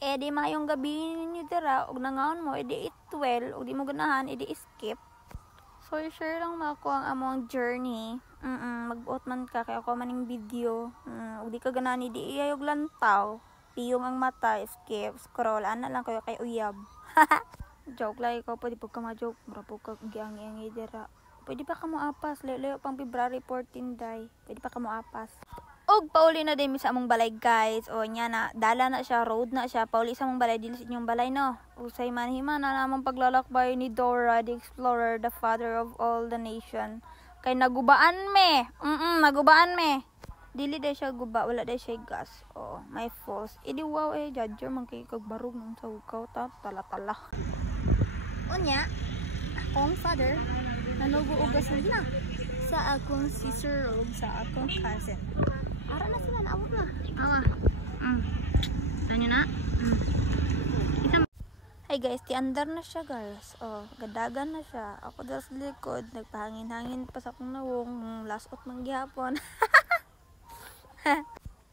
Eh di mayong gabi ninyo dira og nangaon mo edi 12 og di mo ganahan edi skip. So share lang na ako ang among journey. Mag-buot man ka kay ako maning video. Og di ka ganahan edi iyayog lantaw. Piyong ang mata, skip, scroll ana lang kayo kay uyab. Joke lang ikaw pwede pag ka ma-joke. Mura po ka giang-iang dira. Pwede pa ka mo apas, layo pang February 14 day. Pwede pa ka mo apas. Og pauli na din sa among balay guys. O nya na dala na siya, road na siya. Pauli sa among balay dili sa inyong balay no. Usay man hima na namang paglalakbay ni Dora the Explorer, the father of all the nation. Kay nagubaan me. Nagubaan me. Dili day siya guba, wala day siya gas. Oh, my false. Idi wow judger man kay kag barog nang sa ukaw ta tala-tala. Unya, akong father nanugo-ugas na sa akong sister og sa akong cousin. Ara na sila, naawag na. Awa. Tanyo na. Hey guys, tiandar na siya guys. Oh, gadagan na siya. Ako dala sa likod, nagpahangin-hangin pa sa akong nawong. Lasot mang gihapon.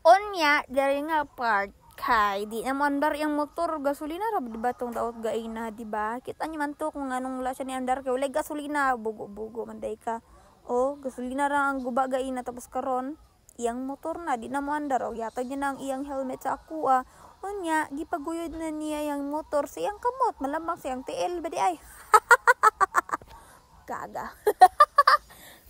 Onya, dari nga part kay di na andar yung motor gasolina ra diba tong daot gaina diba? Kita niyo man to kung anong wala siya ni andar kay wala gasolina, bugo-bugo man day ka. Oh, gasolina ra ang guba gaina tapos karon iyang motor na di na mo andar og yatag niya na ang iyang helmet sa akuha. Unya gipaguyod na niya yang motor sa iyang kamot, malambang sa iyang TL ba di ay. Gaga.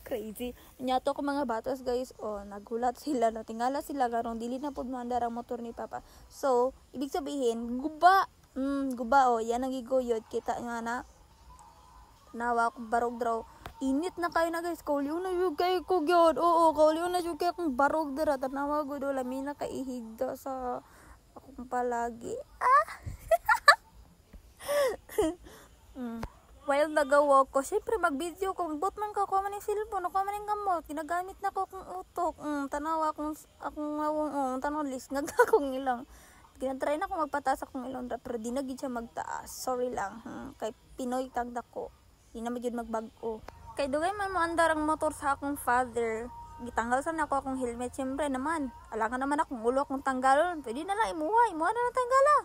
Crazy. Unya to ko mga batas guys, oh nagulat sila no, tingala sila karong dili na pud mo andar ang motor ni Papa. So ibig sabihin guba. Guba oh, yan ang giguyod kita nga na. Nawa ko barog draw. Init na kayo na guys, kauliw na yung kayo ko gyud. Oo, kauliw na yung kayo kong barog dira. Tanawa ko do, lami na kaihigda sa akong palagi. While nagawa ko, syempre mag-video ko. Bot man ka, kuha man yung cellphone, kuha man yung gamot. Ginagamit na ko kong utok. Tanawa akong ngawong, tanawa lisngag akong ilang. Ginatry na akong magpataas akong ilang, pero di na gid siya magtaas. Sorry lang, kay Pinoy tagda ko. Di na magyud magbago. Kay dugay man mo andar ang motor sa akong father. Gitanggal sa na ako akong helmet. Siyempre naman. Alangan naman akong ulo akong tanggalon. Pwede na lang imuha. Imuha na lang tanggala.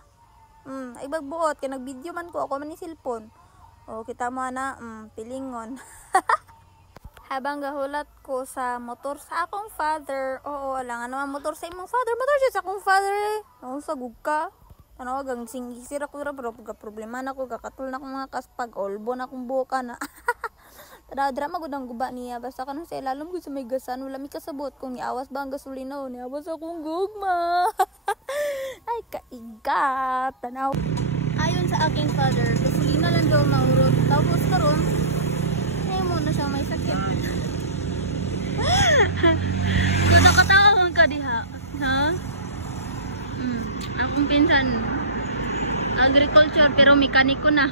Ay bagbuot. Kaya nag-video man ko. Ako man ni cellphone. O kita mo na. Pilingon. Habang gahulat ko sa motor sa akong father. Oo, alangan naman motor sa imong father. Motor siya sa akong father eh. Noong sagug ka. Tanawa gang singisira ko ra. Pero pagka problema na ko. Kakatul na akong mga kaspag. Olbo na akong buka na. Drama gud ang guba niya basta kanang sa ilalom gud sa may gasan wala mi kasabot kung niawas ba ang gasolina o niawas akong gugma. Ay kaigat tanaw. Ayon sa aking father gasolina lang daw maurot tapos karon ay mo na siya may sakit. Kuno katawon ka diha ha. Akong pinsan agriculture pero mekaniko na.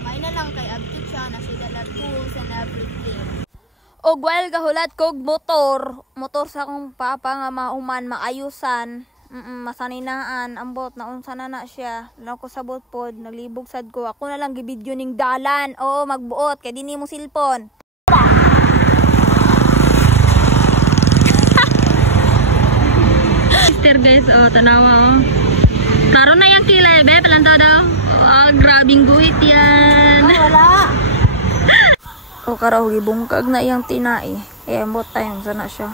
May na lang kay abtit siya na sila na tools and everything. Og while gahulat kog motor sa akong papa nga mahuman maayusan, masaninaan ambot na unsa na siya. Lang ko sabot pod, naglibog sad ko. Ako na lang gibidyo ning dalan. Oo, magbuot kay dinhi mo cellphone. Sister guys, tanawa Taro na yung kilay, be, pelanto daw. Grabing guhit yan. Wala. Karaw, gibungkag na yung tinai. Mbot tayong sana siya.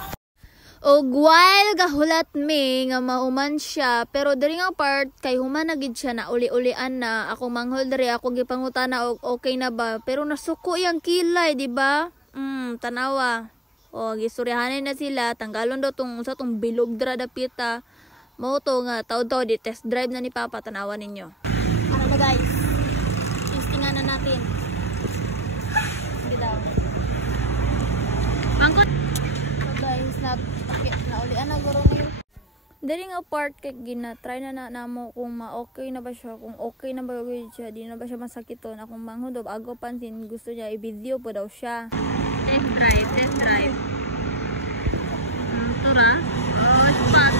While gahulat me, nga mahuman siya, pero dari nga part, kay humanagid siya na uli-ulian na, ako manghol dari, ako gipangutana, okay na ba? Pero nasuko yung kilay, di ba? Tanawa. Gistoryahanin na sila, tanggalon daw tong bilog dra dapita. Moto nga, taod-taod, test drive na ni Papa, tanawan ninyo. Ano na guys, testingan na natin. Hindi daw. Bangkot! So guys, naulian na guro ngayon. Dari nga part kay gina-try na namo kung ma-okay na ba siya, kung okay na ba siya, di na ba siya masakiton. Akong manghudob, agaw pansin, gusto niya, i-video po daw siya. Test drive. Tura. Spot.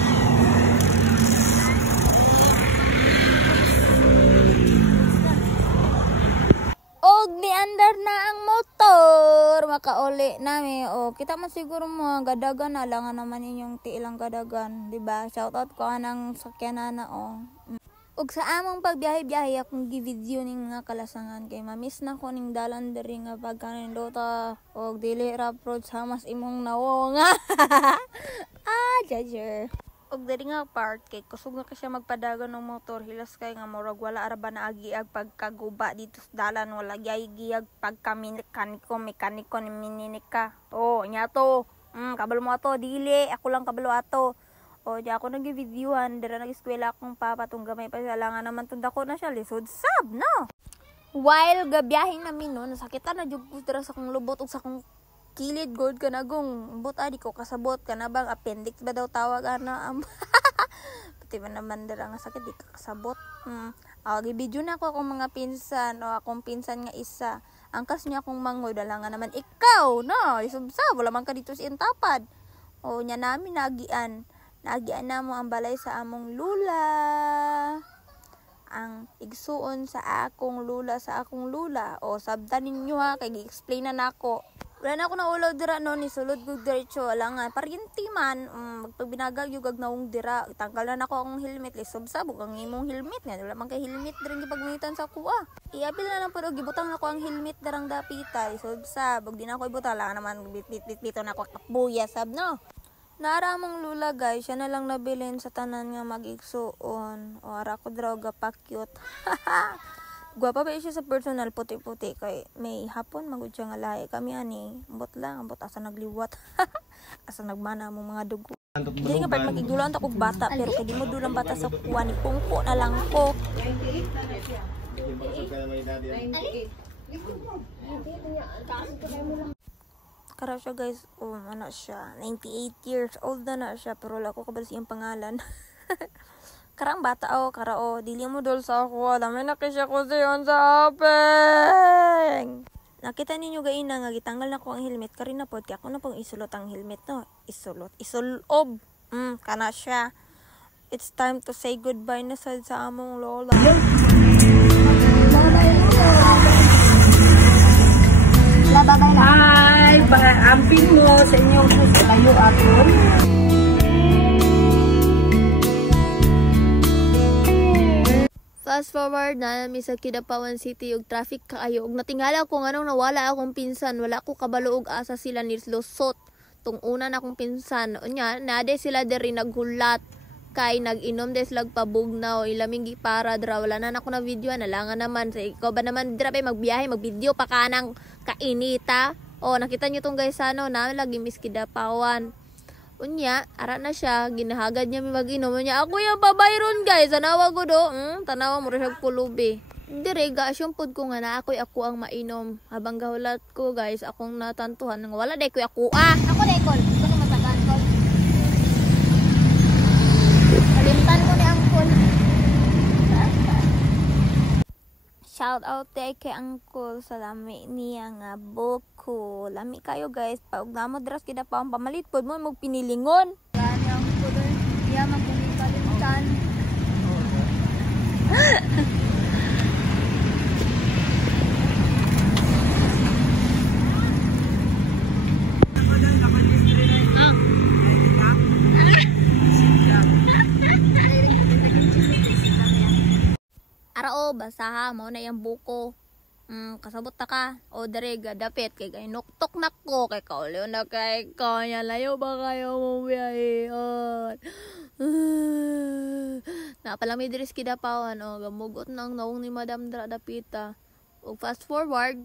Og ni andar na ang motor. makauli nami o kita man siguro mga gadagan na lang naman inyong tiilang gadagan, di ba? Shoutout ko anang sakyanan na o. Ug sa among pagbiyahe-biyahe akong gi-video ning mga kalasangan kay mamiss na ko ning dalan diri nga pagkanindota og dili ra approach hamas imong nawo nga. Judger. Og diri nga part kay kusog na ka siya magpadagan ng motor hilas kay nga murag wala ara ba naagi ag pagkaguba dito sa dalan wala giyag pagka mekaniko ni mininika. Oh, nya to. Kabalo mo ato dili ako lang kabalo ato. O, di ako nag-videohan, dira nag-eskwela akong papa, tong gamay pa siya, langan naman tunda ko na siya, lisod sab, no? While gabiyahin namin, no, nasakitan na jug ko dira sa kong lubot, o sa kong kilid, gold ka na gong, but di ko kasabot, ka na bang appendix ba daw tawag, pati ba naman dira nga sakit, di ka kasabot. Gibidyo na ako akong mga pinsan, o akong pinsan nga isa, angkas niya akong mangoy, dalangan naman, ikaw, no, lisod sab, wala man ka dito si intapad. O, nya namin nagian na mo ang balay sa among lula. Ang igsuon sa akong lula. O sabdan ninyo ha, kay gi-explain na nako. Wala na ako na ulaw dira no, ni sulod ko diretso alangan. Parinti man, magpagbinagag yung gagnawong dira. Tanggal na nako akong helmet, lisod-sabog ang imong helmet nga. Wala man kay helmet dira gipagmunitan sa kuha. Iabil na lang pero gibutang nako ang helmet darang dapita, lisod-sabog. Di na ako ibutang lang naman bit-bit na ako kapuya sab no. Naramong lula guys, siya na lang nabilin sa tanan nga mag-igsuon. O ara ko droga pa cute. Gwapa pa siya sa personal, puti-puti kay may hapon magud siya nga lahi. Kami ani, ambot asa nagliwat. Asa nagmana mo mga dugo. Dili nga pag magigulan ta kog bata pero kay di mo dulang bata sa kuha ni pungko na lang ko. Kara siya guys, ano siya, 98 years old na siya, pero wala ko kabalo siyang pangalan. Karang bata kara dili mo dol sa ako, dami na kisya ko siyon sa apeng. Nakita ninyo gaina nga gitanggal na ko ang helmet, karin na pod, kaya ako na pong isulot ang helmet no, isulob, kana siya. It's time to say goodbye na sa among lola. Hi! Ampin mo sa inyong layo aton. Fast forward na nami sa Kidapawan City ug traffic kaayo ug natingala ko nganong nawala akong pinsan, wala ko kabalo og asa sila ni lusot. Tung una na akong pinsan, unya nade sila diri naghulat kay nag-inom des lag pabugnaw ilaming gipara dra wala na ako na video nalangan naman sa ikaw ba naman dira pa magbiyahe magvideo pa kanang kainita. Nakita niyo tong guys na lagi Miss Kidapawan. Unya, ara na siya, ginahagad niya mag-inom niya. Ako yung pabayron guys, tanawa ko do. Tanawa mo rin kulubi. Dire, gaasyon pod ko nga na ako ang mainom. Habang gahulat ko guys, akong natantuhan. Wala day ko ako. Ako day ko. Gusto ko matagaan ko. Kalimtan ko ni Angkol. Shout out kay Angkol sa lami niya nga buko. Lami kayo guys. Pag namo dras kita pa ang pamalit pod mo magpinilingon. Gani Angkol. Iya magpinilingon. Basaha mo na yung buko. Kasabot ta ka. Dere dapit kay nuktok na ko kay kaulyo na kay kanya layo ba kayo mo biyaheon. Napalami diri sa Kidapawan gamugot nang naong ni Madam Dra dapita. Ug fast forward,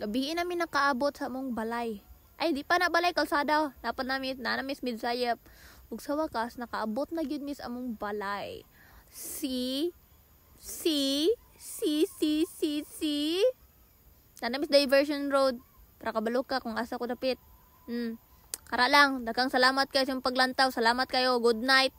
gabi namin nakaabot sa mong balay. Ay di pa na balay kalsada. Dapat namin na Miss Midsayap. Ug sa wakas nakaabot na gyud Miss among balay. Nanamis Diversion Road. Para kabalo ka kung asa ko dapit. Kara lang. Daghang salamat kayo sa paglantaw. Salamat kayo. Good night.